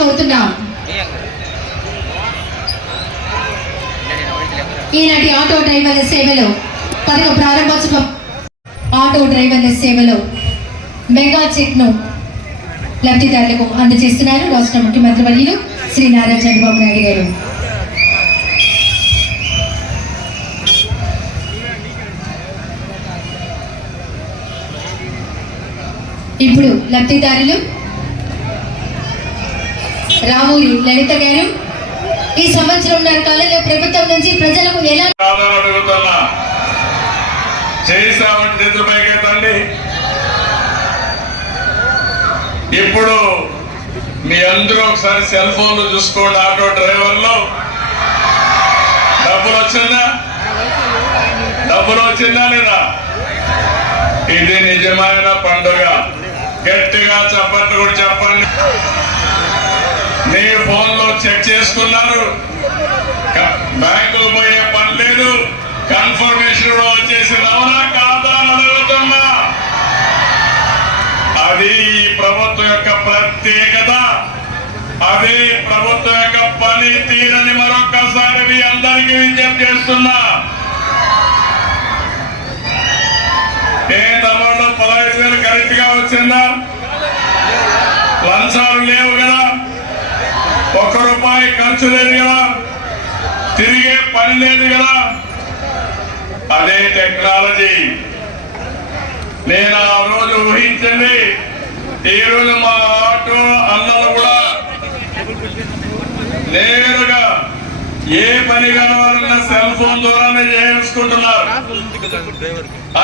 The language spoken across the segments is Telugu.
కోరుతున్నాం ఈనాటి ఆటో డ్రైవర్ల సేవలో పథక ప్రారంభోత్సవం ఆటో డ్రైవర్ల సేవలో మెగా చెక్ను లబ్ధిదారులకు అందజేస్తున్నారు. రాష్ట్ర ముఖ్యమంత్రి వర్యులు శ్రీ నారా చంద్రబాబు నాయుడు గారు. ఇప్పుడు లబ్ధిదారులు రామూరి లలిత గారు ఈ సంవత్సరంన్నర కాలంలో ప్రభుత్వం నుంచి ప్రజలకు ఎలా చేసామంటే చేతులు ఇప్పుడు మీ అందరూ ఒకసారి సెల్ ఫోన్లు చూసుకోండి ఆటో డ్రైవర్లు. డబ్బులు వచ్చిందా? డబ్బులు వచ్చిందా లేదా? ఇది నిజమైన పండుగ. గట్టిగా చెప్పండి కూడా చెప్పండి. మీ ఫోన్లో చెక్ చేసుకున్నారు. క- బ్యాంకులు పోయే పని లేదు. కన్ఫర్మేషన్ కూడా వచ్చేసింది. అవునా కాదా అడుగుతున్నా. అది ఈ ప్రభుత్వం యొక్క ప్రత్యేకత. అదే ప్రభుత్వం యొక్క పని తీరని మరొక్కసారి మీ అందరికీ విజ్ఞప్తి చేస్తున్నా. ఏ తమలో పదహైదు వేలు కరెక్ట్గా వచ్చిందా? లంచాలు లేవు కదా? ఒక్క రూపాయి ఖర్చు లేదు కదా. తిరిగే పని లేదు కదా. అదే టెక్నాలజీ. నేను ఆ రోజు ఊహించింది ఈ రోజు మా ఆటో అన్నలు కూడా నేరుగా ఏ పని కావాలన్నా సెల్ ఫోన్ ద్వారానే చేయించుకుంటున్నారు.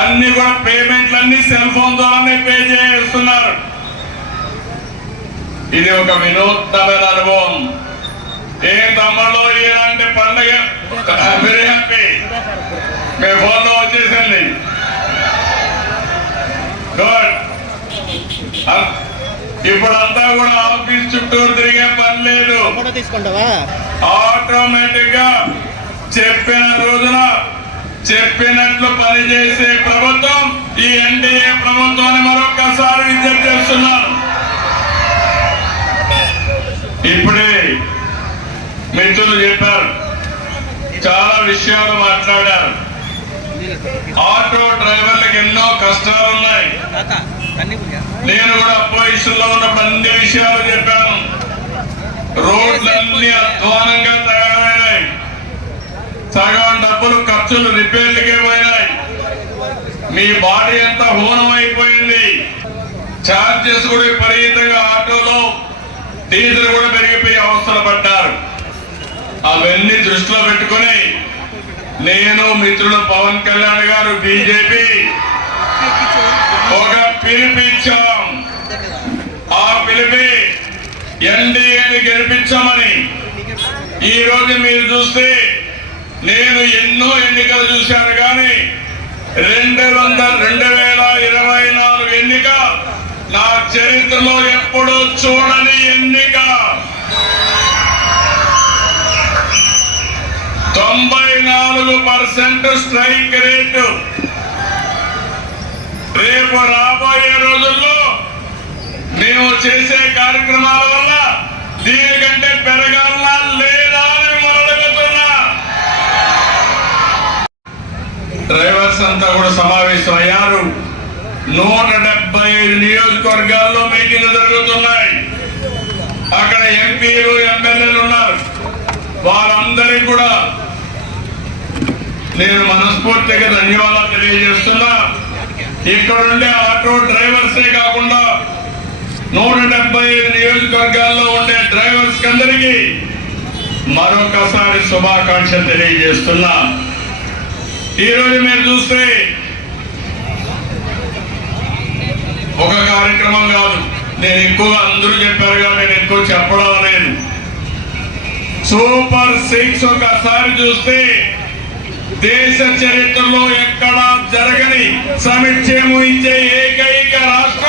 అన్ని కూడా పేమెంట్లు అన్ని సెల్ ఫోన్ ద్వారానే పే చేస్తున్నారు ఇది ఒక వినూత్నమైన అనుభవం. ఏ తమ్ముళ్ళు ఇలాంటి పండుగ? వెరీ హ్యాపీ మీ ఫోన్లో వచ్చేసింది. గుడ్ ఇప్పుడంతా కూడా ఆఫీస్ చుట్టూరు తిరిగే పని లేదు. ఆటోమేటిక్గా చెప్పిన రోజున చెప్పినట్లు పనిచేసే ప్రభుత్వం ఈ ఎన్డీఏ ప్రభుత్వాన్ని మరొక్కసారి విజ్ఞప్తి చేస్తున్నాను ఇప్పుడే మిత్రులు చెప్పారు. చాలా విషయాలు మాట్లాడారు. ఆటో డ్రైవర్లకు ఎన్నో కష్టాలు ఉన్నాయి. నేను కూడా అపోజిషన్ ఉన్న అన్ని విషయాలు చెప్పాను. రోడ్లన్నీ అధ్వానంగా తయారైనాయి. సగం డబ్బులు ఖర్చులు రిపేర్లకే పోయినాయి. మీ బాడీ అంతా హోనం అయిపోయింది ఛార్జెస్ కూడా విపరీతంగా ఆటోలో డీజిల్ కూడా పెరిగిపోయి అవస్థలు పడ్డారు. అవన్నీ దృష్టిలో పెట్టుకొని నేను మిత్రుడు పవన్ కళ్యాణ్ గారు బీజేపీ ఒక పిలిపించాం. ఆ పిలిపి ఎన్డీఏని గెలిపించామని. ఈ రోజు మీరు చూస్తే నేను ఎన్నో ఎన్నికలు చూశాను కానీ రెండు వందల రెండు వేల ఇరవై నాలుగు ఎన్నిక నా చరిత్రలో ఎప్పుడూ చూడని ఎన్నిక. తొంభై నాలుగు పర్సెంట్ స్ట్రైక్ రేటు. రేపు రాబోయే రోజుల్లో మేము చేసే కార్యక్రమాల వల్ల దీనికంటే పెరగాలన్నా లేదా అని మిమ్మల్ని డ్రైవర్స్ అంతా కూడా సమావేశం అయ్యారు. నూట డెబ్బై ఐదు నియోజకవర్గాల్లో మీటింగ్లు జరుగుతున్నాయి. అక్కడ ఎంపీలు ఎమ్మెల్యేలు ఉన్నారు. వారందరికీ కూడా నేను మనస్ఫూర్తిగా ధన్యవాదాలు తెలియజేస్తున్నా. ఇక్కడ ఉండే ఆటో డ్రైవర్సే కాకుండా నూట డెబ్బై ఐదు నియోజకవర్గాల్లో ఉండే డ్రైవర్స్ అందరికీ మరొకసారి శుభాకాంక్ష తెలియజేస్తున్నా. ఈరోజు మీరు చూస్తే ఒక కార్యక్రమం కాదు. నేను ఎక్కువ అందరూ చెప్పారుగా నేను ఎక్కువ చెప్పడం లేదు. సూపర్ సిక్స్ ఒకసారి చూస్తే దేశ చరిత్రలో ఎక్కడా జరగని సమిక్షేమం ఇచ్చే ఏకైక రాష్ట్రం